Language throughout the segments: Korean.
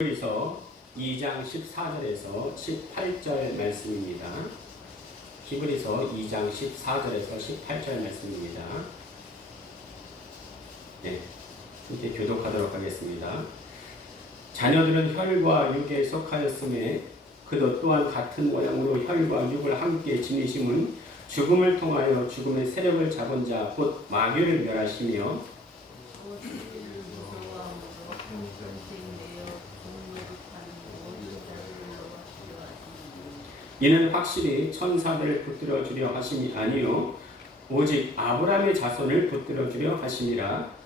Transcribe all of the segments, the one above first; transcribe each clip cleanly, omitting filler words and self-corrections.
히브리서 2장 14절에서 18절 말씀입니다. 히브리서 2장 14절에서 18절 말씀입니다. 네, 함께 교독하도록 하겠습니다. 자녀들은 혈과 육에 속하였음에 그도 또한 같은 모양으로 혈과 육을 함께 지니심은 죽음을 통하여 죽음의 세력을 잡은 자 곧 마귀를 멸하시며 이는 확실히 천사들을 붙들어 주려 하심이 아니요 오직 아브라함의 자손을 붙들어 주려 하심이라.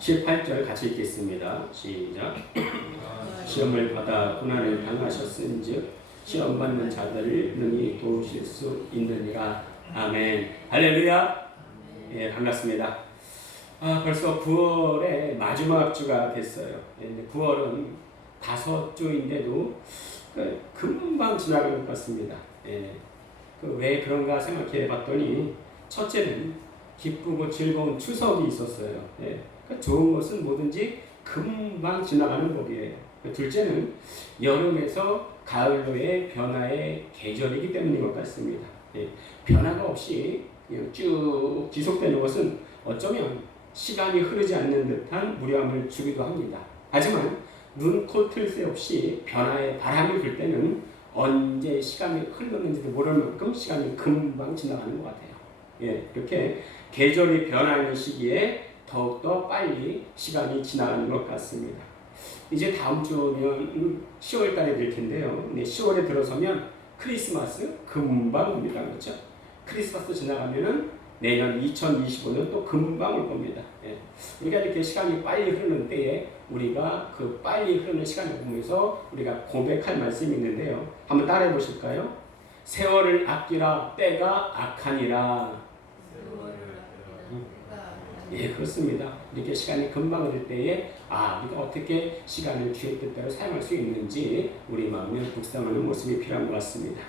(18절) 같이 읽겠습니다. 시작. 시험을 받아 고난을 당하셨은즉 시험 받는 자들을 능히 도우실 수 있느니라. 아멘. 할렐루야. 예, 반갑습니다. 벌써 9월의 마지막 주가 됐어요. 9월은 5주인데도 금방 지나간 것 같습니다. 왜 그런가 생각해 봤더니 첫째는 기쁘고 즐거운 추석이 있었어요. 좋은 것은 뭐든지 금방 지나가는 법이에요. 둘째는 여름에서 가을로의 변화의 계절이기 때문인 것 같습니다. 변화가 없이 쭉 지속되는 것은 어쩌면 시간이 흐르지 않는 듯한 무료함을 주기도 합니다. 하지만 눈코 틀 새 없이 변화의 바람이 불 때는 언제 시간이 흘렀는지도 모를 만큼 시간이 금방 지나가는 것 같아요. 이렇게 계절이 변하는 시기에 더욱더 빨리 시간이 지나가는 것 같습니다. 이제 다음 주면 10월 달이 될 텐데요. 10월에 들어서면 크리스마스 금방 옵니다. 그렇죠? 크리스마스 지나가면은 내년 2025년 또 금방 올 겁니다. 우리가 이렇게 시간이 빨리 흐르는 때에 우리가 그 빨리 흐르는 시간을 보면서 우리가 고백할 말씀이 있는데요. 한번 따라해 보실까요? 세월을 아끼라 때가 악하니라. 예, 그렇습니다. 이렇게 시간이 금방 흐를 때에 우리가 어떻게 시간을 주의 뜻대로 사용할 수 있는지 우리 마음에 묵상하는 모습이 필요한 것 같습니다.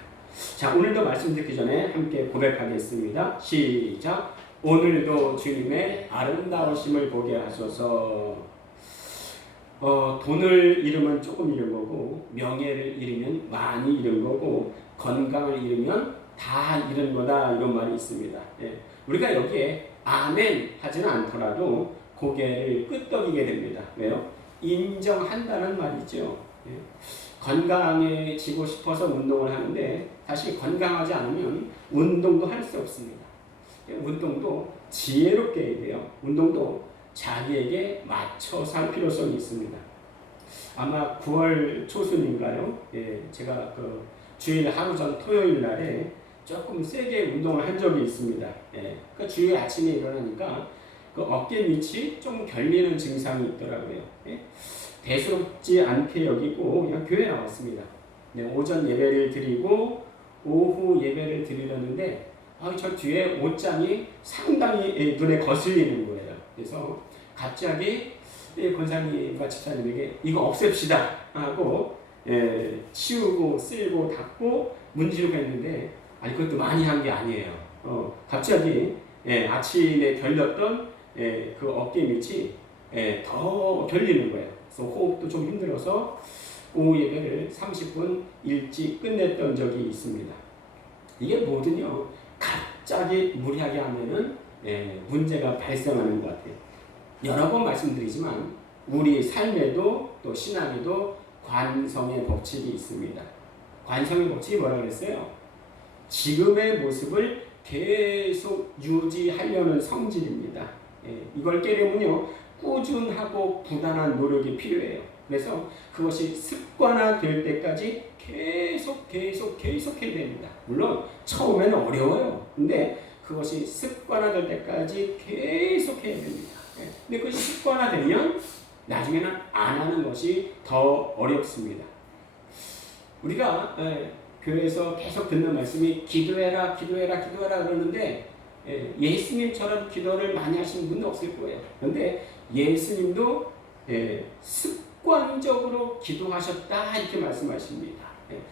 자, 오늘도 말씀 듣기 전에 함께 고백하겠습니다. 시작. 오늘도 주님의 아름다우심을 보게 하소서. 돈을 잃으면 조금 잃은 거고, 명예를 잃으면 많이 잃은 거고, 건강을 잃으면 다 잃은 거다, 이런 말이 있습니다. 우리가 여기에 아멘 하지는 않더라도 고개를 끄덕이게 됩니다. 왜요? 인정한다는 말이죠. 건강해지고 싶어서 운동을 하는데 사실 건강하지 않으면 운동도 할 수 없습니다. 운동도 지혜롭게 해야 돼요. 운동도 자기에게 맞춰서 할 필요성이 있습니다. 아마 9월 초순인가요? 제가 그 주일 하루 전 토요일 날에 조금 세게 운동을 한 적이 있습니다. 그 주일 아침에 일어나니까 그 어깨 밑이 좀 결리는 증상이 있더라고요. 대수롭지 않게 여기고 그냥 교회에 나왔습니다. 오전 예배를 드리고 오후 예배를 드리려는데 저 뒤에 옷장이 상당히 눈에 거슬리는 거예요. 그래서 갑자기 권사님과 집사님에게 이거 없앱시다 하고 치우고 쓸고 닦고 문지르고 했는데 그것도 많이 한 게 아니에요. 갑자기 아침에 결렸던 그 어깨 밑이 더 결리는 거예요. 그래서 호흡도 좀 힘들어서 오후 예배를 30분 일찍 끝냈던 적이 있습니다. 이게 뭐든요, 갑자기 무리하게 하면은 문제가 발생하는 것 같아요. 여러 번 말씀드리지만 우리 삶에도 또 신앙에도 관성의 법칙이 있습니다. 관성의 법칙이 뭐라고 그랬어요? 지금의 모습을 계속 유지하려는 성질입니다. 이걸 깨려면요, 꾸준하고 부단한 노력이 필요해요. 그래서 그것이 습관화될 때까지 계속 해야 됩니다. 물론 처음에는 어려워요. 근데 그것이 습관화될 때까지 계속 해야 됩니다. 근데 그것이 습관화되면 나중에는 안 하는 것이 더 어렵습니다. 우리가 교회에서 계속 듣는 말씀이 기도해라 그러는데 예수님처럼 기도를 많이 하시는 분은 없을 거예요. 그런데 예수님도 습관적으로 기도하셨다 이렇게 말씀하십니다.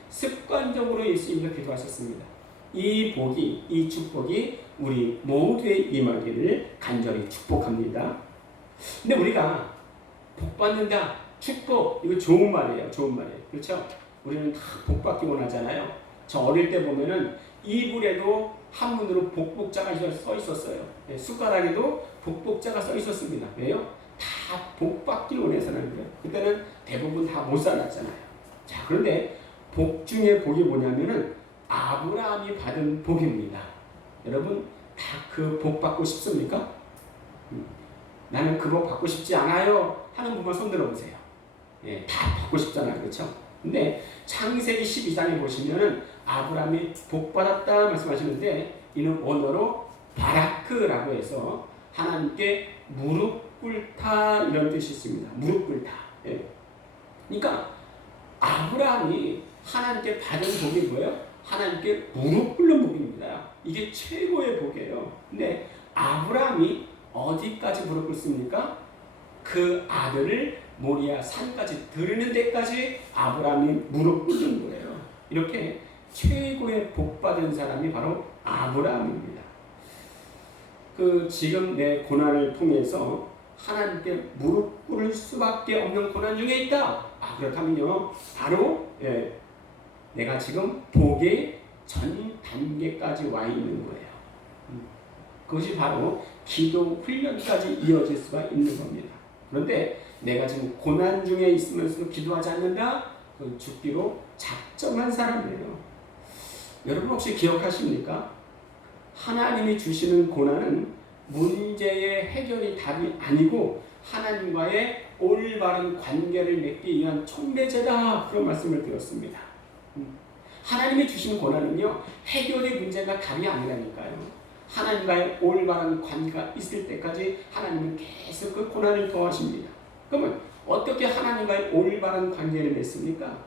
습관적으로 예수님도 기도하셨습니다. 이 복이, 이 축복이 우리 모두에 임하기를 간절히 축복합니다. 근데 우리가 복 받는다, 축복, 이거 좋은 말이에요. 좋은 말이에요. 그렇죠? 우리는 다 복 받기 원하잖아요. 저 어릴 때 보면은 이불에도 한문으로 복복자가 써 있었어요. 숟가락에도 복복자가 써 있었습니다. 왜요? 다 복 받기를 원해서라는 거예요. 그때는 대부분 다 못 살았잖아요. 자, 그런데 복 중에 복이 뭐냐면은 아브라함이 받은 복입니다. 여러분 다 그 복 받고 싶습니까? 나는 그 복 받고 싶지 않아요 하는 분만 손 들어보세요. 예, 다 받고 싶잖아요. 그렇죠? 근데 창세기 12장에 보시면은 아브라함이 복 받았다 말씀하시는데 이는 원어로 바라크라고 해서 하나님께 무릎 꿇다 이런 뜻이 있습니다. 무릎 꿇다. 예. 그러니까 아브라함이 하나님께 받은 복이 뭐예요? 하나님께 무릎 꿇는 복입니다. 이게 최고의 복이에요. 근데 아브라함이 어디까지 무릎 꿇습니까? 그 아들을 모리아 산까지 들이는 데까지 아브라함이 무릎 꿇는 거예요. 이렇게 최고의 복 받은 사람이 바로 아브라함입니다. 지금 내 고난을 통해서 하나님께 무릎 꿇을 수밖에 없는 고난 중에 있다. 그렇다면요, 바로 내가 지금 복의 전 단계까지 와 있는 거예요. 그것이 바로 기도 훈련까지 이어질 수가 있는 겁니다. 그런데 내가 지금 고난 중에 있으면서도 기도하지 않는다? 그건 죽기로 작정한 사람이에요. 여러분 혹시 기억하십니까? 하나님이 주시는 고난은 문제의 해결이 답이 아니고 하나님과의 올바른 관계를 맺기 위한 촉매제다. 그런 말씀을 드렸습니다. 하나님이 주시는 고난은요, 해결의 문제가 답이 아니라니까요. 하나님과의 올바른 관계가 있을 때까지 하나님은 계속 그 고난을 더하십니다. 그러면 어떻게 하나님과의 올바른 관계를 맺습니까?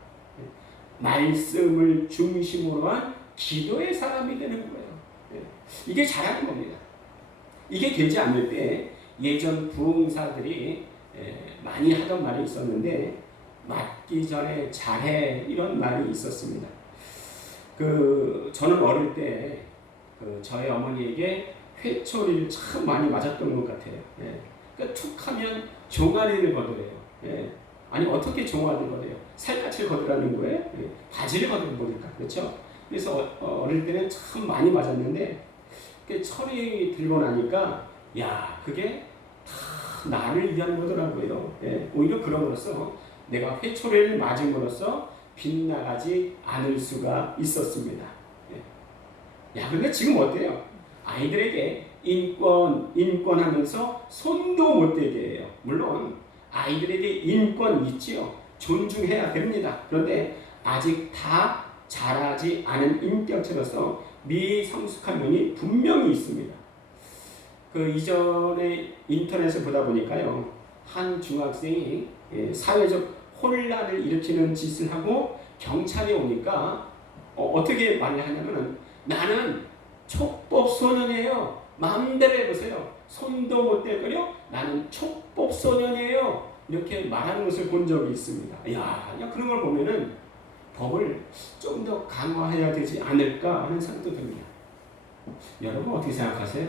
말씀을 중심으로 한 기도의 사람이 되는 거예요. 이게 잘하는 겁니다. 이게 되지 않을 때 예전 부흥사들이 많이 하던 말이 있었는데 맞기 전에 잘해 이런 말이 있었습니다. 저는 어릴 때 저희 어머니에게 회초리를 참 많이 맞았던 것 같아요. 그러니까 툭 하면 종아리를 거드려요. 아니 어떻게 종아리를 거드려요? 살갗을 거드라는 거예요? 바지를 거드는 거니까. 그렇죠? 그래서 어릴 때는 참 많이 맞았는데 철이 들고 나니까 그게 다 나를 위한 거더라고요. 오히려 그럼으로써 내가 회초리를 맞음으로써 빗나가지 않을 수가 있었습니다. 그런데 지금 어때요? 아이들에게 인권 하면서 손도 못 대게 해요. 물론 아이들에게 인권 있지요. 존중해야 됩니다. 그런데 아직 다 자라지 않은 인격체로서 미성숙한 면이 분명히 있습니다. 이전에 인터넷을 보다 보니까요, 한 중학생이 사회적 혼란을 일으키는 짓을 하고 경찰이 오니까 어떻게 말을 하냐면은 나는 촉법소년이에요. 마음대로 해보세요. 손도 못 댈 거요. 나는 촉법소년이에요. 이렇게 말하는 것을 본 적이 있습니다. 그런 걸 보면은 법을 좀 더 강화해야 되지 않을까 하는 생각도 듭니다. 여러분 어떻게 생각하세요?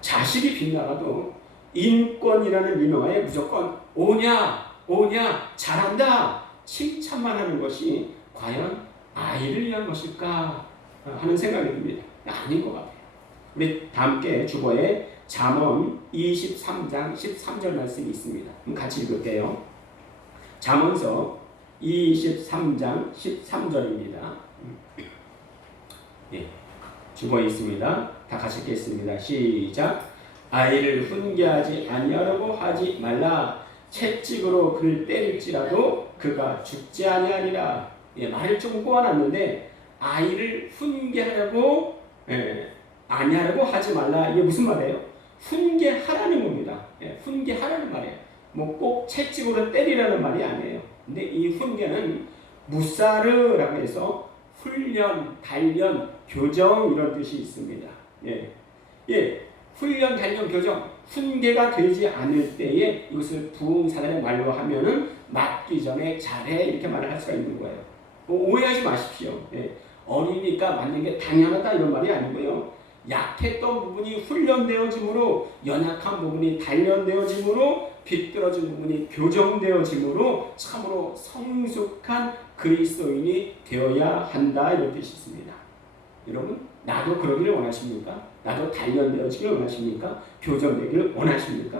자식이 빗나가도 인권이라는 민호하에 무조건 오냐 잘한다 칭찬만 하는 것이 과연 아이를 위한 것일까 하는 생각이 듭니다. 아닌 것 같아요. 우리 다 함께 주보에 잠언 23장 13절 말씀이 있습니다. 같이 읽을게요. 잠언서 23장 13절입니다. 주보에 있습니다. 다 같이 읽겠습니다. 시작. 아이를 훈계하지 아니하려고 하지 말라. 채찍으로 그를 때릴지라도 그가 죽지 아니하리라. 말을 좀 꼬아놨는데 아이를 훈계하려고 아니하려고 하지 말라. 이게 무슨 말이에요? 훈계하라는 겁니다. 훈계하라는 말이에요. 꼭 채찍으로 때리라는 말이 아니에요. 근데 이 훈계는 무사르라고 해서 훈련, 단련, 교정 이런 뜻이 있습니다. 훈련, 단련, 교정, 훈계가 되지 않을 때에 이것을 부흥사단의 말로 하면은 맞기 전에 잘해 이렇게 말을 할 수가 있는 거예요. 오해하지 마십시오. 예. 어리니까 맞는 게 당연하다 이런 말이 아니고요. 약했던 부분이 훈련되어짐으로 연약한 부분이 단련되어짐으로 비뚤어진 부분이 교정되어짐으로 참으로 성숙한 그리스도인이 되어야 한다 이런 뜻이 있습니다. 여러분 나도 그러기를 원하십니까? 나도 단련되어지기를 원하십니까? 교정되기를 원하십니까?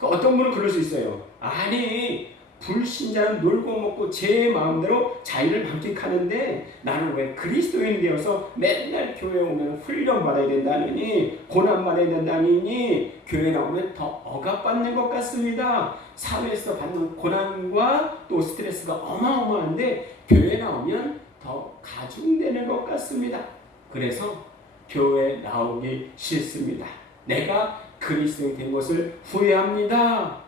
어떤 분은 그럴 수 있어요. 아니 불신자는 놀고 먹고 제 마음대로 자유를 만끽하는데 나는 왜 그리스도인이 되어서 맨날 교회 오면 훈련 받아야 된다느니 고난 받아야 된다느니 교회 나오면 더 억압받는 것 같습니다. 사회에서 받는 고난과 또 스트레스가 어마어마한데 교회 나오면 더 가중되는 것 같습니다. 그래서 교회 나오기 싫습니다. 내가 그리스도인 된 것을 후회합니다.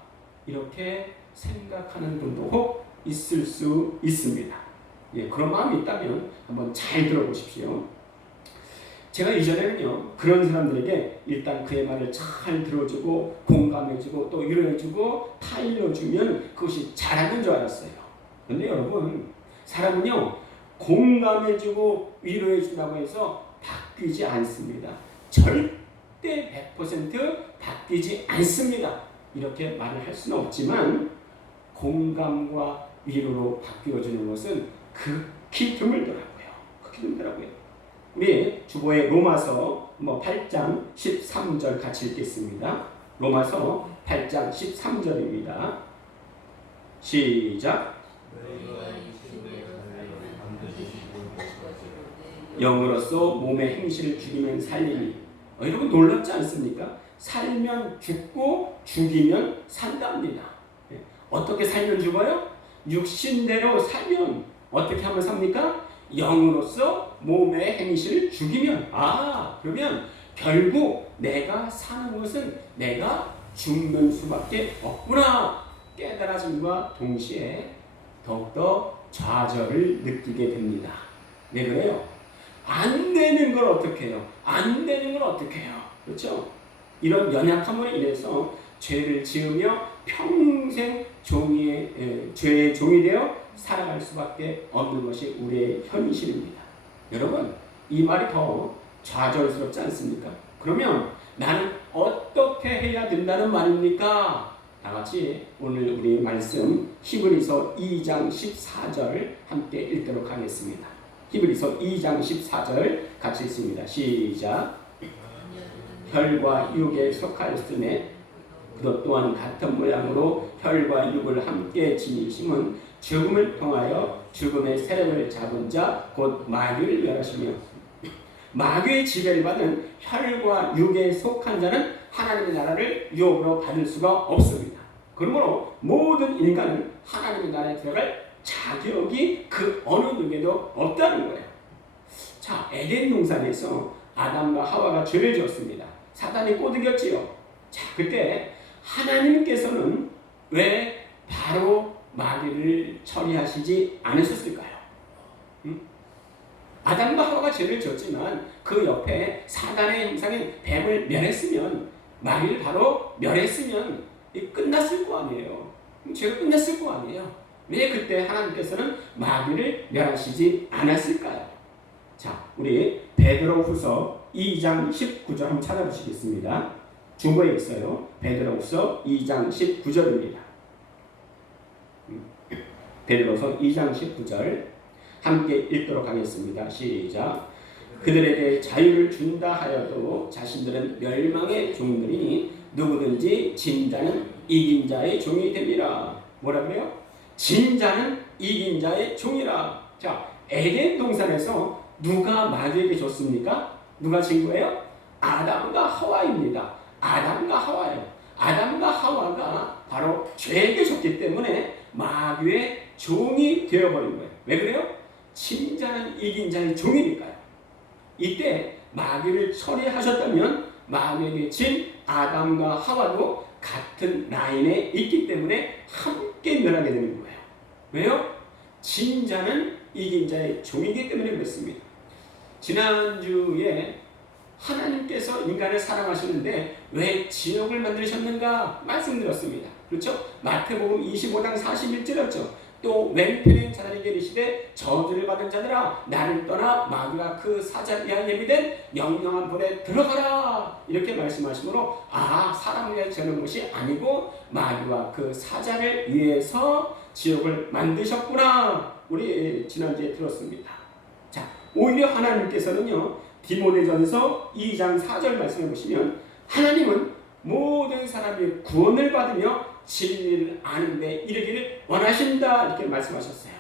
이렇게 생각하는 분도 혹 있을 수 있습니다. 예, 그런 마음이 있다면 한번 잘 들어보십시오. 제가 이전에는요 그런 사람들에게 일단 그의 말을 잘 들어주고 공감해주고 또 위로해주고 타일러주면 그것이 잘하는 줄 알았어요. 그런데 여러분 사람은요 공감해주고 위로해준다고 해서 바뀌지 않습니다. 절대 100% 바뀌지 않습니다. 이렇게 말을 할 수는 없지만 공감과 위로로 바뀌어주는 것은 극히 드물더라고요. 극히 드물더라고요. 우리 주보의 로마서 8장 13절 같이 읽겠습니다. 로마서 8장 13절입니다. 시작. 영으로서 몸의 행실을 죽이면 살리니. 여러분 놀랍지 않습니까? 살면 죽고 죽이면 산답니다. 어떻게 살면 죽어요? 육신대로 살면 어떻게 하면 삽니까? 영으로서 몸의 행실을 죽이면 그러면 결국 내가 사는 것은 내가 죽는 수밖에 없구나 깨달아짐과 동시에 더욱더 좌절을 느끼게 됩니다. 왜 그래요? 안 되는 걸 어떻게 해요? 안 되는 걸 어떻게 해요? 그렇죠? 이런 연약함으로 인해서 죄를 지으며 평생 죄의 종이 되어 살아갈 수밖에 없는 것이 우리의 현실입니다. 여러분 이 말이 더 좌절스럽지 않습니까? 그러면 나는 어떻게 해야 된다는 말입니까? 다같이 오늘 우리 말씀 히브리서 2장 14절 함께 읽도록 하겠습니다. 히브리서 2장 14절 같이 읽습니다. 시작. 혈과 육에 속하였으매 그것 또한 같은 모양으로 혈과 육을 함께 지니심은 죽음을 통하여 죽음의 세력을 잡은 자 곧 마귀를 멸하시며 마귀의 지배를 받은 혈과 육에 속한 자는 하나님의 나라를 유업으로 받을 수가 없습니다. 그러므로 모든 인간은 하나님의 나라에 들어갈 자격이 그 어느 누구에도 없다는 거예요. 자, 에덴 동산에서 아담과 하와가 죄를 지었습니다. 사단이 꼬드겼지요. 자, 그때 하나님께서는 왜 바로 마귀를 처리하시지 않으셨을까요? 아담과 하와가 죄를 지었지만 그 옆에 사단의 형상인 뱀을 멸했으면 마귀를 바로 멸했으면 끝났을 거 아니에요. 죄가 끝났을 거 아니에요. 왜 그때 하나님께서는 마귀를 멸하시지 않았을까요? 자, 우리 베드로후서 2장 19절 한번 찾아보시겠습니다. 중고에 있어요. 베드로후서 2장 19절입니다. 베드로서 2장 19절 함께 읽도록 하겠습니다. 시작. 그들에게 자유를 준다 하여도 자신들은 멸망의 종들이니 누구든지 진 자는 이긴 자의 종이 됩니다. 뭐라 그래요? 진 자는 이긴 자의 종이라. 자, 에덴 동산에서 누가 마귀에게 줬습니까? 누가 진 거예요? 아담과 하와입니다. 아담과 하와예요. 아담과 하와가 바로 죄에게 졌기 때문에 마귀의 종이 되어버린 거예요. 왜 그래요? 진 자는 이긴 자의 종이니까요. 이때 마귀를 처리하셨다면 마귀에게 진 아담과 하와도 같은 라인에 있기 때문에 함께 멸하게 되는 거예요. 왜요? 진 자는 이긴 자의 종이기 때문에 그렇습니다. 지난주에 하나님께서 인간을 사랑하시는데 왜 지옥을 만드셨는가 말씀드렸습니다. 그렇죠? 마태복음 25장 41절이었죠. 또 왼편에 자들에게 이르시되 저주를 받은 자들아 나를 떠나 마귀와 그 사자 위하여 예비된 영영한 불에 들어가라 이렇게 말씀하시므로 사람을 위해 지는 것이 아니고 마귀와 그 사자를 위해서 지옥을 만드셨구나 우리 지난주에 들었습니다. 자, 오히려 하나님께서는요 디모데전서 2장 4절 말씀해 보시면 하나님은 모든 사람이 구원을 받으며 진리를 아는 데 이르기를 원하신다 이렇게 말씀하셨어요.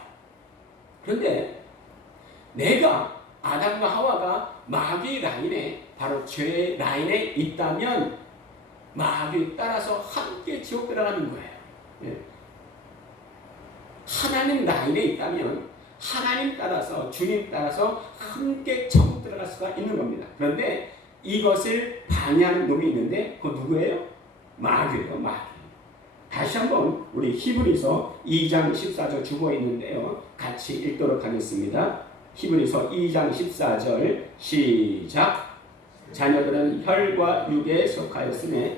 그런데 내가 아담과 하와가 마귀 라인에 바로 죄 라인에 있다면 마귀 따라서 함께 지옥 들어가는 거예요. 예. 하나님 라인에 있다면 하나님 따라서 주님 따라서 함께 천국 들어갈 수가 있는 겁니다. 그런데 이것을 방해하는 놈이 있는데 그 누구예요? 마귀예요. 마귀. 다시 한번 우리 히브리서 2장 14절 주고 있는데요. 같이 읽도록 하겠습니다. 히브리서 2장 14절 시작. 자녀들은 혈과 육에 속하였으며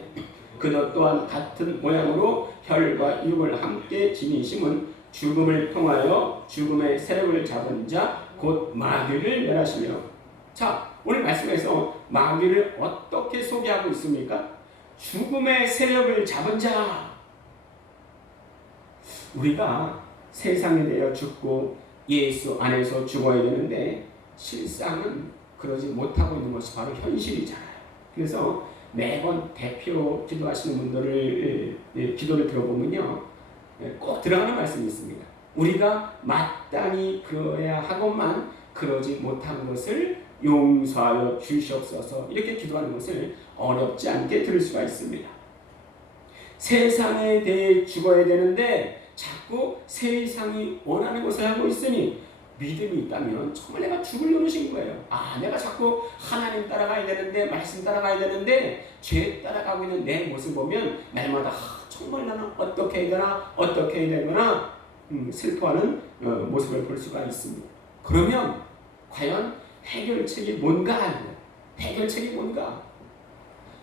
그도 또한 같은 모양으로 혈과 육을 함께 지니심은 죽음을 통하여 죽음의 세력을 잡은 자 곧 마귀를 멸하시며. 자, 오늘 말씀에서 마귀를 어떻게 소개하고 있습니까? 죽음의 세력을 잡은 자. 우리가 세상에 대하여 죽고 예수 안에서 죽어야 되는데 실상은 그러지 못하고 있는 것이 바로 현실이잖아요. 그래서 매번 대표 기도하시는 분들을 기도를 들어보면요 꼭 들어가는 말씀이 있습니다. 우리가 마땅히 그러야 하고만 그러지 못한 것을 용서하여 주시옵소서 이렇게 기도하는 것을 어렵지 않게 들을 수가 있습니다. 세상에 대해 죽어야 되는데 자꾸 세상이 원하는 것을 하고 있으니 믿음이 있다면 정말 내가 죽을 노릇인 거예요. 내가 자꾸 하나님 따라가야 되는데 말씀 따라가야 되는데 죄 따라가고 있는 내 모습 보면 날마다 정말 나는 어떻게 해야 되나 슬퍼하는 모습을 볼 수가 있습니다. 그러면 과연 해결책이 뭔가? 해결책이 뭔가?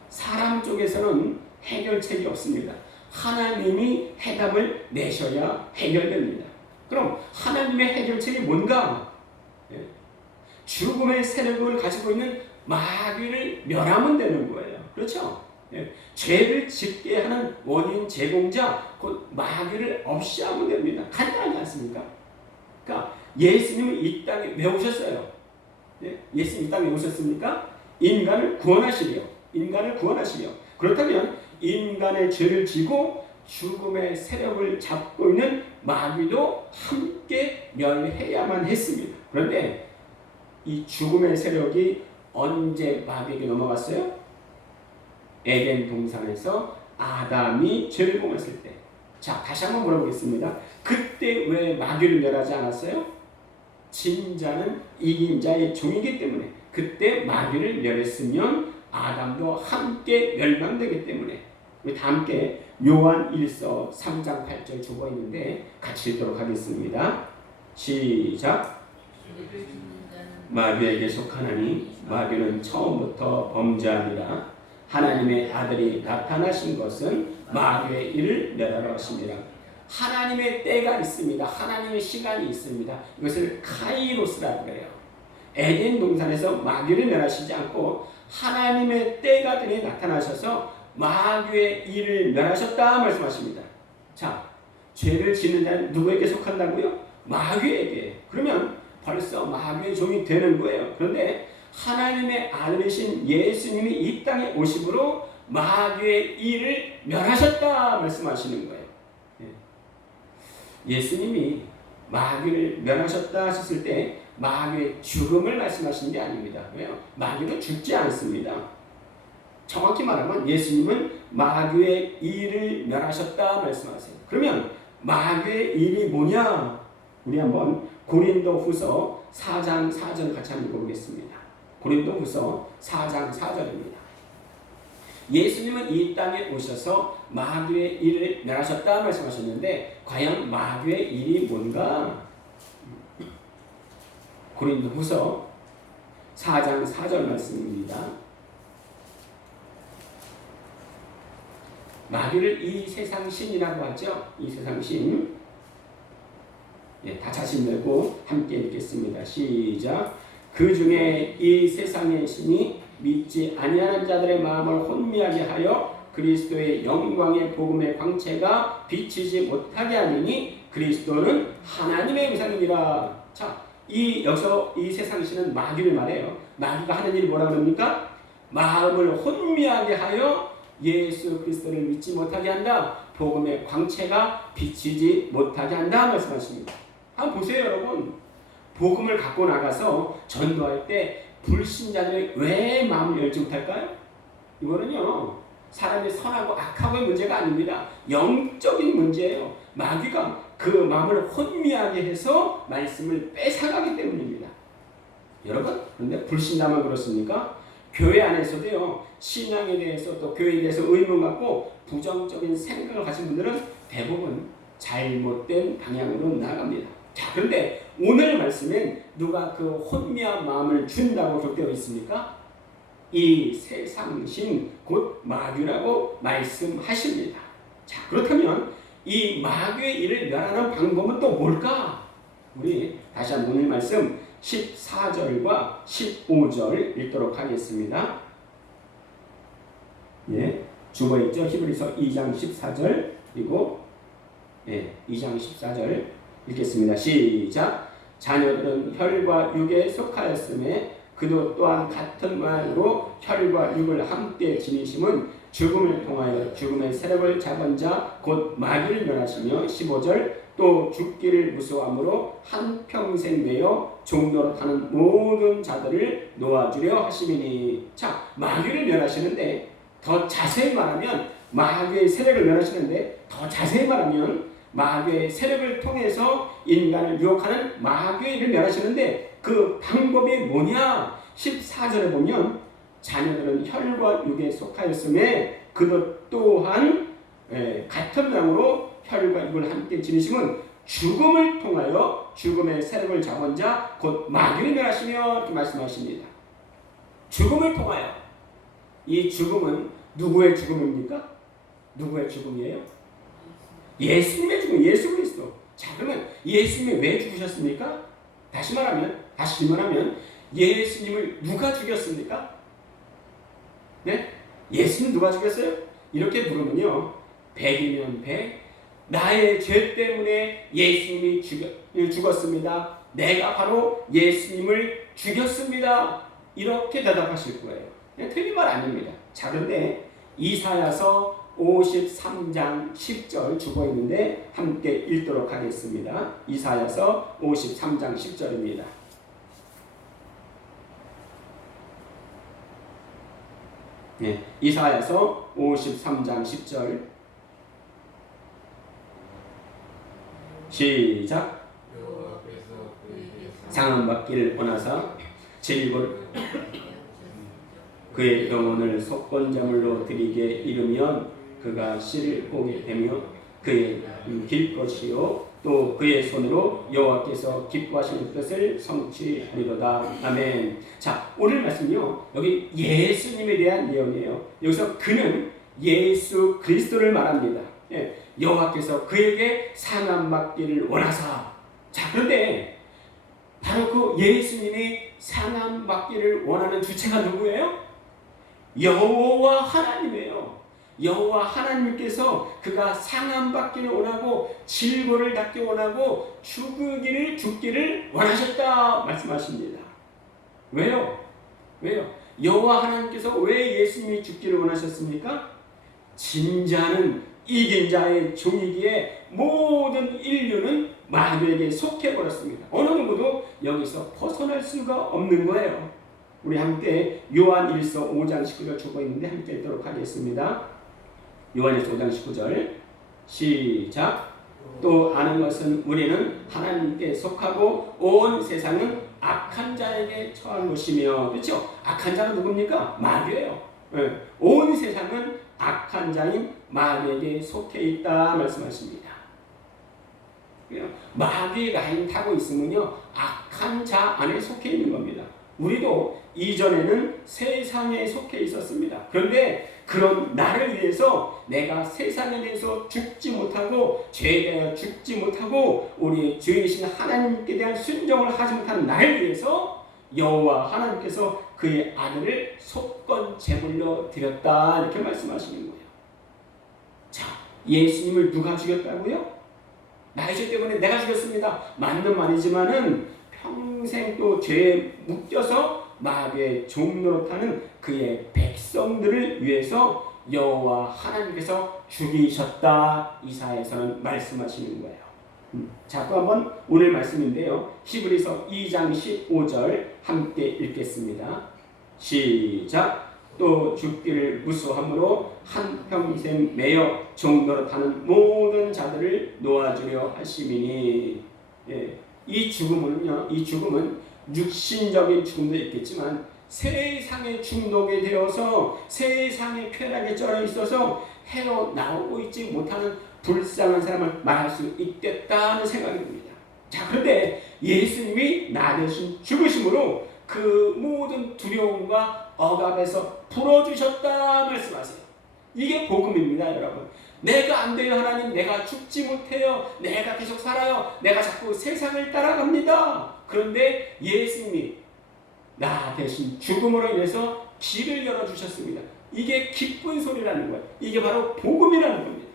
사람 쪽에서는 해결책이 없습니다. 하나님이 해답을 내셔야 해결됩니다. 그럼 하나님의 해결책이 뭔가? 죽음의 세력을 가지고 있는 마귀를 멸하면 되는 거예요. 그렇죠? 죄를 짓게 하는 원인 제공자 곧 마귀를 없이 하면 됩니다. 간단하지 않습니까? 그러니까 예수님은 이 땅에 왜 오셨어요? 예수님 이 땅에 오셨습니까? 인간을 구원하시려. 그렇다면 인간의 죄를 지고 죽음의 세력을 잡고 있는 마귀도 함께 멸해야만 했습니다. 그런데 이 죽음의 세력이 언제 마귀에게 넘어갔어요? 에덴 동산에서 아담이 죄를 범했을 때. 자, 다시 한번 물어보겠습니다. 그때 왜 마귀를 멸하지 않았어요? 진자는 이긴 자의 종이기 때문에. 그때 마귀를 멸했으면 아담도 함께 멸망되기 때문에. 우리 다 함께 요한 1서 3장 8절 주고 있는데 같이 읽도록 하겠습니다. 시작. 마귀에게 속하나니 마귀는 처음부터 범죄하니라. 하나님의 아들이 나타나신 것은 마귀의 일을 멸하러 하십니다. 하나님의 때가 있습니다. 하나님의 시간이 있습니다. 이것을 카이로스라고 해요. 에덴 동산에서 마귀를 멸하시지 않고 하나님의 때가 되니 나타나셔서 마귀의 일을 멸하셨다 말씀하십니다. 자, 죄를 짓는 자는 누구에게 속한다고요? 마귀에게. 그러면 벌써 마귀의 종이 되는 거예요. 그런데 하나님의 아들이신 예수님이 이 땅에 오심으로 마귀의 일을 멸하셨다 말씀하시는 거예요. 예수님이 마귀를 멸하셨다 하셨을 때 마귀의 죽음을 말씀하시는 게 아닙니다. 왜요? 마귀는 죽지 않습니다. 정확히 말하면 예수님은 마귀의 일을 멸하셨다 말씀하세요. 그러면 마귀의 일이 뭐냐? 우리 한번 고린도후서 4장 4절 같이 한번 읽어보겠습니다. 고린도후서 4장 4절입니다. 예수님은 이 땅에 오셔서 마귀의 일을 멸하셨다 말씀하셨는데 과연 마귀의 일이 뭔가? 고린도후서 4장 4절 말씀입니다. 마귀를 이 세상 신이라고 하죠. 이 세상 신. 예, 다 자신 내고 함께 읽겠습니다. 시작. 그 중에 이 세상의 신이 믿지 아니하는 자들의 마음을 혼미하게 하여 그리스도의 영광의 복음의 광채가 비치지 못하게 하느니 그리스도는 하나님의 형상이니라. 자, 여기서 이 세상 신은 마귀를 말해요. 마귀가 하는 일이 뭐라 그럽니까? 마음을 혼미하게 하여 예수 그리스도를 믿지 못하게 한다. 복음의 광채가 비치지 못하게 한다 말씀하십니다. 한번 보세요, 여러분. 복음을 갖고 나가서 전도할 때 불신자들이 왜 마음을 열지 못할까요? 이거는요, 사람이 선하고 악하고의 문제가 아닙니다. 영적인 문제예요. 마귀가 그 마음을 혼미하게 해서 말씀을 뺏어가기 때문입니다. 여러분, 그런데 불신자만 그렇습니까? 교회 안에서도요, 신앙에 대해서 또 교회에 대해서 의문 갖고 부정적인 생각을 가진 분들은 대부분 잘못된 방향으로 나아갑니다. 자, 그런데 오늘 말씀엔 누가 그 혼미한 마음을 준다고 기록되어 있습니까? 이 세상신 곧 마귀라고 말씀하십니다. 자, 그렇다면 이 마귀의 일을 멸하는 방법은 또 뭘까? 우리 다시 한번 오늘 말씀 14절과 15절 읽도록 하겠습니다. 예, 주어 있죠? 히브리서 2장 14절 그리고 2장 14절 읽겠습니다. 시작. 자녀들은 혈과 육에 속하였음에 그도 또한 같은 말로 혈과 육을 함께 지니심은 죽음을 통하여 죽음의 세력을 잡은 자 곧 마귀를 멸하시며 15절 또 죽기를 무서워함으로 한평생 매여 종로로 타는 모든 자들을 놓아주려 하심이니. 자, 마귀를 멸하시는데 더 자세히 말하면 마귀의 세력을 멸하시는데 더 자세히 말하면 마귀의 세력을 통해서 인간을 유혹하는 마귀의 일을 멸하시는데 그 방법이 뭐냐? 14절에 보면 자녀들은 혈과 육에 속하였음에 그것 또한 같은 명으로 혈과 육을 함께 지니심은 죽음을 통하여 죽음의 세력을 잡은 자 곧 마귀를 멸하시며 이렇게 말씀하십니다. 죽음을 통하여. 이 죽음은 누구의 죽음입니까? 누구의 죽음이에요? 예수님의 죽음, 예수 그리스도. 자, 그러면 예수님이 왜 죽으셨습니까? 다시 질문하면 예수님을 누가 죽였습니까? 네? 예수님 누가 죽였어요? 이렇게 물으면요, 100이면 100, 나의 죄 때문에 예수님이 죽었습니다. 내가 바로 예수님을 죽였습니다. 이렇게 대답하실 거예요. 틀린 말 아닙니다. 자, 그런데 이사야서 53장 10절 주고 있는데 함께 읽도록 하겠습니다. 이사야서 53장 10절입니다. 네, 이사야서 53장 10절 시작. 상함받기를 원하사 질고를 그의 영혼을 속건제물로 드리게 이르면 그가 씨를 보게 되며 그의 길 것이요 또 그의 손으로 여호와께서 기뻐하시는 뜻을 성취하리로다. 아멘. 자, 오늘 말씀은요, 여기 예수님에 대한 예언이에요. 여기서 그는 예수 그리스도를 말합니다. 여호와께서 그에게 상함받기를 원하사. 자, 그런데 바로 그 예수님이 상함받기를 원하는 주체가 누구예요? 여호와 하나님이에요. 여호와 하나님께서 그가 상함받기를 원하고 질고를 닦기 원하고 죽기를 원하셨다 말씀하십니다. 왜요? 여호와 하나님께서 왜 예수님이 죽기를 원하셨습니까? 진자는 이긴 자의 종이기에 모든 인류는 마귀에게 속해버렸습니다. 어느 누구도 여기서 벗어날 수가 없는 거예요. 우리 함께 요한일서 5장 19절 주고 있는데 함께 읽도록 하겠습니다. 요한일서 5장 19절 시작. 또 아는 것은 우리는 하나님께 속하고 온 세상은 악한 자에게 처한 것이며. 그렇죠? 악한 자는 누굽니까? 마귀예요. 온 세상은 악한 자인 마귀에게 속해 있다 말씀하십니다. 마귀의 라인 타고 있으면요, 악한 자 안에 속해 있는 겁니다. 우리도 이전에는 세상에 속해 있었습니다. 그런데 그런 나를 위해서 내가 세상에 대해서 죽지 못하고 죄에 대하여 죽지 못하고 우리 주인이신 하나님께 대한 순종을 하지 못하는 나를 위해서 여호와 하나님께서 그의 아들을 속건 제물로 드렸다 이렇게 말씀하시는 거예요. 자, 예수님을 누가 죽였다고요? 나의 죄 때문에 내가 죽였습니다. 맞는 말이지만은 평생 또 죄에 묶여서 마귀의 종노릇하는 그의 백성들을 위해서 여호와 하나님께서 죽이셨다 이사야에서는 말씀하시는 거예요. 자, 또 한번 오늘 말씀인데요. 히브리서 2장 15절 함께 읽겠습니다. 시작. 또 죽기를 무수함으로 한평생 매여 종노릇하는 모든 자들을 놓아주려 하심이니. 예, 이 죽음은 육신적인 죽음도 있겠지만 세상의 중독에 되어서 세상의 쾌락에 쩔어 있어서 해로 나오고 있지 못하는 불쌍한 사람을 말할 수 있겠다는 생각이 듭니다. 자, 그런데 예수님이 나 대신 죽으심으로 그 모든 두려움과 억압에서 풀어주셨다 말씀하세요. 이게 복음입니다, 여러분. 내가 안 돼요, 하나님. 내가 죽지 못해요. 내가 계속 살아요. 내가 자꾸 세상을 따라갑니다. 그런데 예수님이 나 대신 죽음으로 인해서 길을 열어주셨습니다. 이게 기쁜 소리라는 거예요. 이게 바로 복음이라는 겁니다.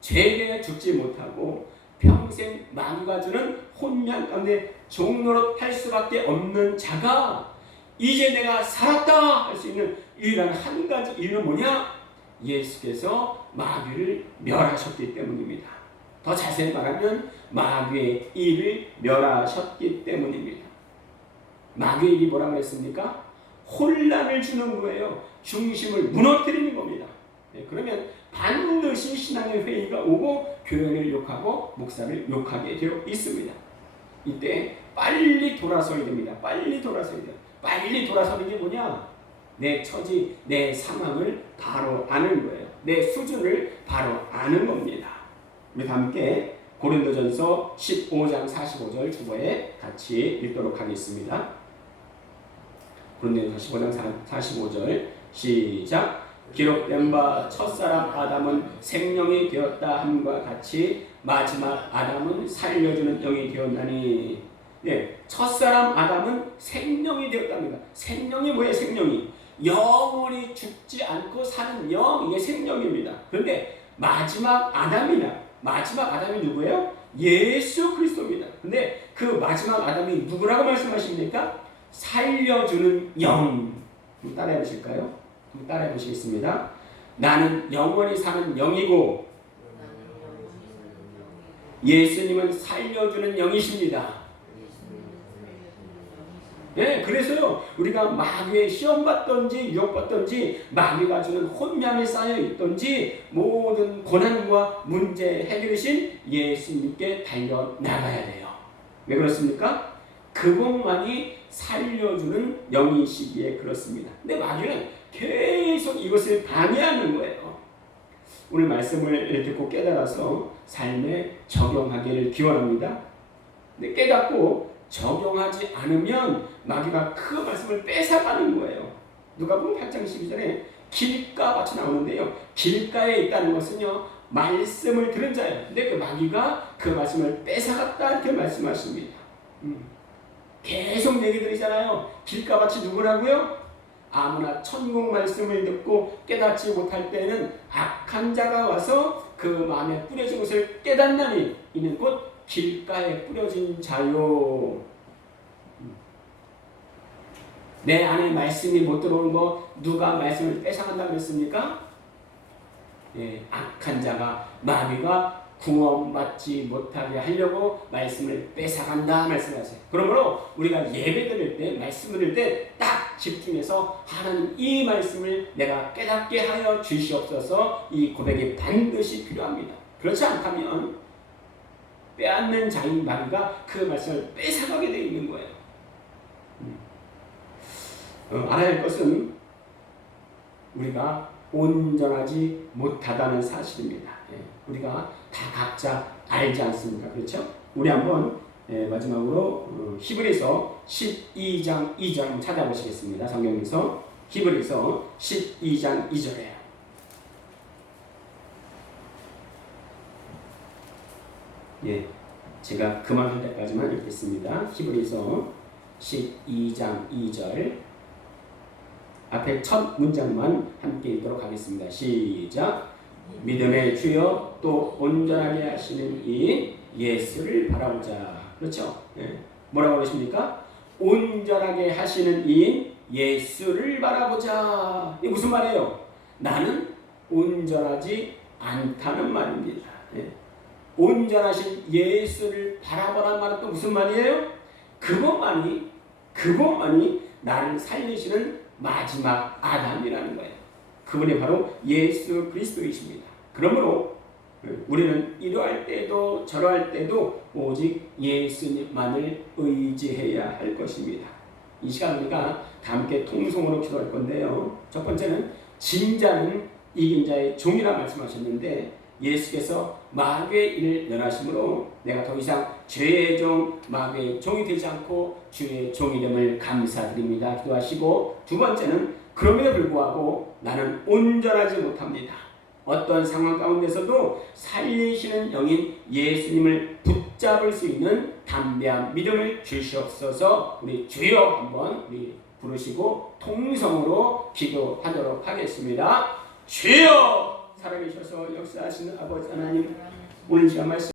죄에 대해 죽지 못하고 평생 마귀가 주는 혼란 가운데 종노릇 할 수밖에 없는 자가 이제 내가 살았다 할 수 있는 유일한 한 가지 이유는 뭐냐? 예수께서 마귀를 멸하셨기 때문입니다. 더 자세히 말하면 마귀의 일을 멸하셨기 때문입니다. 마귀의 일이 뭐라고 했습니까? 혼란을 주는 거예요. 중심을 무너뜨리는 겁니다. 네, 그러면 반드시 신앙의 회의가 오고 교회를 욕하고 목사를 욕하게 되어 있습니다. 이때 빨리 돌아서야 됩니다. 빨리 돌아서야 돼요. 빨리 돌아서는 게 뭐냐? 내 처지, 내 상황을 바로 아는 거예요. 내 수준을 바로 아는 겁니다. 우리 함께 고린도전서 15장 45절 주보에 같이 읽도록 하겠습니다. 고린도전서 15장 45절 시작. 기록된 바 첫사람 아담은 생명이 되었다 함과 같이 마지막 아담은 살려주는 영이 되었나니. 네, 첫사람 아담은 생명이 되었답니다. 생명이 뭐예요? 생명이 영원히 죽지 않고 사는 영, 이게 생명입니다. 그런데 마지막 아담이 누구예요? 예수 그리스도입니다. 근데 그 마지막 아담이 누구라고 말씀하십니까? 살려주는 영. 따라해 보실까요? 따라해 보시겠습니다. 나는 영원히 사는 영이고 예수님은 살려주는 영이십니다. 네, 그래서요, 우리가 마귀의 시험받던지 유혹받던지 마귀가 주는 혼란이 쌓여있던지 모든 고난과 문제 해결이신 예수님께 달려나가야 돼요. 왜 그렇습니까? 그분만이 살려주는 영이시기에 그렇습니다. 근데 마귀는 계속 이것을 방해하는 거예요. 오늘 말씀을 듣고 깨달아서 삶에 적용하기를 기원합니다. 근데 깨닫고 적용하지 않으면 마귀가 그 말씀을 뺏어가는 거예요. 누가복음 8장 12절에 길가 같이 나오는데요. 길가에 있다는 것은요, 말씀을 들은 자예요. 근데 그 마귀가 그 말씀을 뺏어갔다 이렇게 말씀하십니다. 계속 얘기 드리잖아요. 길가같이 누구라고요? 아무나 천국 말씀을 듣고 깨닫지 못할 때는 악한 자가 와서 그 마음에 뿌려진 것을 깨닫나니 이는 곧 길가에 뿌려진 자요. 내 안에 말씀이 못 들어오는 거 누가 말씀을 뺏어간다고 그랬습니까? 예, 악한 자가 마귀가 구원받지 못하게 하려고 말씀을 뺏어간다 말씀하세요. 그러므로 우리가 예배 드릴 때, 말씀 드릴 때 딱 집중해서 하나님 이 말씀을 내가 깨닫게 하여 주시옵소서, 이 고백이 반드시 필요합니다. 그렇지 않다면 빼앗는 자인 마귀가 그 말씀을 뺏어가게 되어 있는 거예요. 알아야 할 것은 우리가 온전하지 못하다는 사실입니다. 우리가 다 각자 알지 않습니까? 그렇죠? 우리 한번 마지막으로 히브리서 12장 2절 한번 찾아보시겠습니다. 성경에서 히브리서 12장 2절에 제가 그만할 때까지만 읽겠습니다. 히브리서 12장 2절 앞에 첫 문장만 함께 읽도록 하겠습니다. 시작. 믿음의 주여 또 온전하게 하시는 이 예수를 바라보자. 그렇죠? 뭐라고 그러십니까? 온전하게 하시는 이 예수를 바라보자. 이게 무슨 말이에요? 나는 온전하지 않다는 말입니다. 온전하신 예수를 바라보라는 말은 또 무슨 말이에요? 그것만이 나를 살리시는 마지막 아담이라는 거예요. 그분이 바로 예수 그리스도이십니다. 그러므로 우리는 이러할 때도 저러할 때도 오직 예수님만을 의지해야 할 것입니다. 이 시간 우리가 다 함께 통성으로 기도할 건데요. 첫 번째는 진자는 이긴 자의 종이라 말씀하셨는데 예수께서 마귀의 일을 면하심으로 내가 더 이상 죄의 종, 마귀의 종이 되지 않고 주의 종이됨을 감사드립니다. 기도하시고 두 번째는 그럼에도 불구하고 나는 온전하지 못합니다. 어떤 상황 가운데서도 살리시는 영인 예수님을 붙잡을 수 있는 담대한 믿음을 주시옵소서. 우리 주여 한번 우리 부르시고 통성으로 기도하도록 하겠습니다. 주여 살아계셔서 역사하시는 아버지 하나님, 오늘 시간 말씀